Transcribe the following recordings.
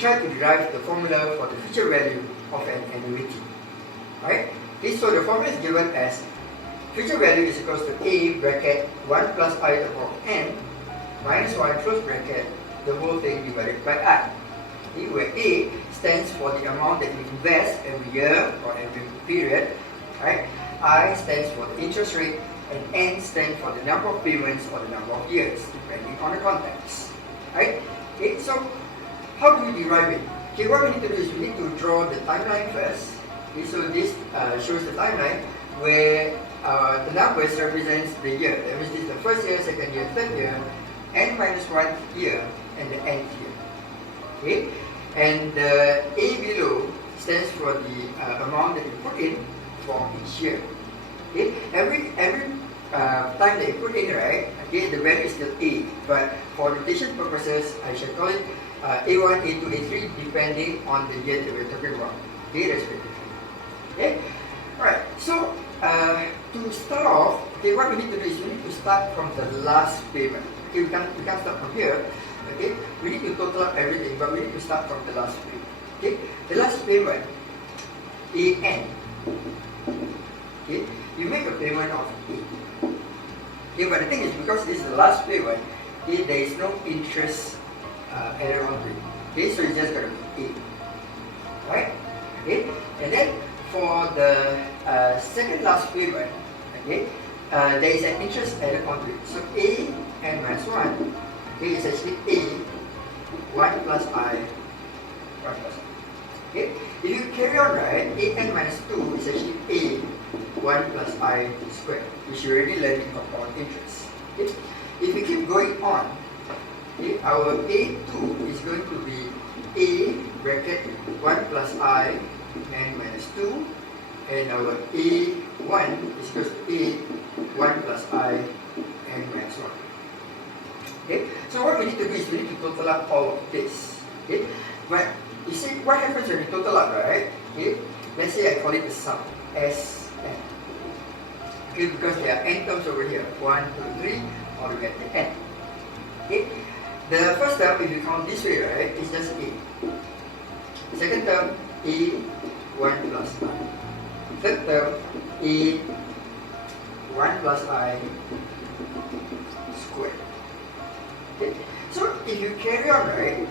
try to derive the formula for the future value of an annuity. Right? Okay, so the formula is given as future value is equals to A bracket 1 plus I to the power of n minus 1 close bracket the whole thing divided by I. Okay, where A stands for the amount that you invest every year or every period, right? I stands for the interest rate, and N stands for the number of payments or the number of years, depending on the context, right? Okay, so how do we derive it? Okay, what we need to do is we need to draw the timeline first. Okay, so this shows the timeline where the numbers represents the year. That means this is the first year, second year, third year, N minus 1 year, and the nth year. Okay, and the A below stands for the amount that you put in for each year. Okay, every time that you put in, right? Okay, the value is still A, but for notation purposes, I shall call it A1, A2, A3, depending on the year that we're talking about. Okay, respectively. Okay, alright. So to start off, okay, what we need to do is we need to start from the last payment. Okay, we can't start from here. Okay, we need to total up everything, but we need to start from the last payment. Okay, the last payment, AN. Okay, you make a payment of A. Okay, but the thing is, because this is the last payment, okay, there is no interest added on to it. Okay, so it's just going to be A. Right? Okay, and then for the second last payment, okay, there is an interest added on to it. So A n minus 1, okay, is actually A 1 plus I 1 plus I. Okay, if you carry on, right, A n minus 2 is actually A 1 plus I squared, which you already learned in compound interest. Okay, if we keep going on, okay, our A2 is going to be A bracket 1 plus I n minus 2, and our A1 is equal to A 1 plus I n minus 1. Okay, so what we need to do is we need to total up all of this. Okay, but you see what happens when we total up, right? Okay, let's say I call it the sum Sn. Okay, because there are n terms over here, 1, 2, 3, all the way at the n. Okay, the first term, if you count this way, right, is just A. The second term, A 1 plus I. Third term, A 1 plus I squared. Okay, so if you carry on, right,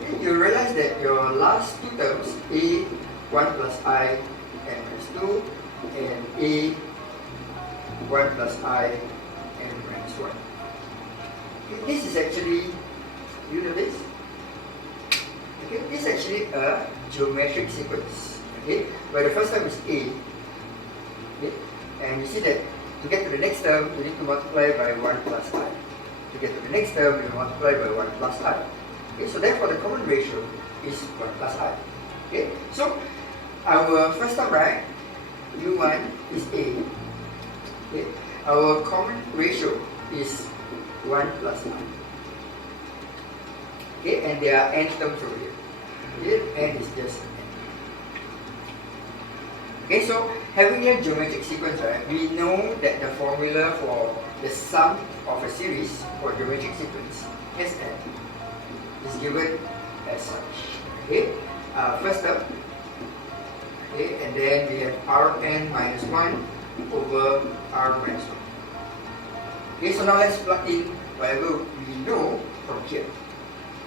okay, you realize that your last two terms, A 1 plus I n minus 2 and A 1 plus I n minus 1. Okay, this is actually, you know this? Okay, this is actually a geometric sequence. Okay, where the first term is A. Okay, and you see that to get to the next term, you need to multiply by 1 plus I. To get to the next term, you multiply by 1 plus I. Okay, so therefore the common ratio is 1 plus I. Okay, so our first term, right, U1 is A. Okay, our common ratio is 1 plus I. Okay, and there are n terms over here. Okay, n is just n. Okay, so having a geometric sequence, right, we know that the formula for the sum of a series for geometric sequence, Sn, is given as such. Okay, first term, okay, and then we have Rn minus 1 over R minus 1. Okay, so now let's plug in whatever we know from here.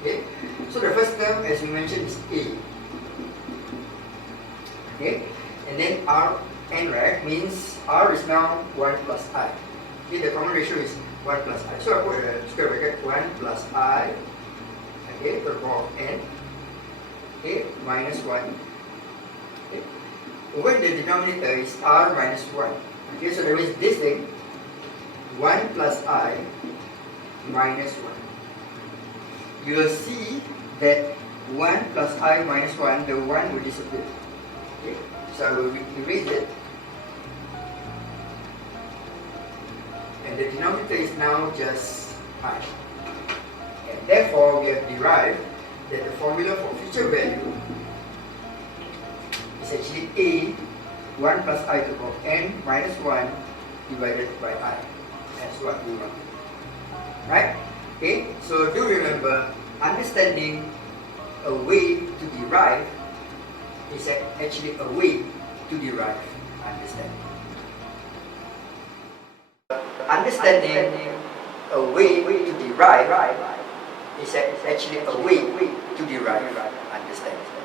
Okay, so the first term, as we mentioned, is A. Okay, and then Rn, right, means R is now 1 plus I. Okay, the common ratio is 1 plus I. So I put a square bracket 1 plus I, okay, to the power of n, okay, minus 1. Okay. Over in the denominator is R minus 1. Okay, so there is this thing, 1 plus I minus 1. You will see that 1 plus I minus 1, the 1 will disappear. Okay, so I will erase it. And the denominator is now just I. And therefore, we have derived that the formula for future value is actually A 1 plus I to the power of n minus 1 divided by I. That's what we want. Right? Okay, so do remember understanding a way to derive is actually a way to derive understanding. Understanding a way to derive is actually a way to derive understanding.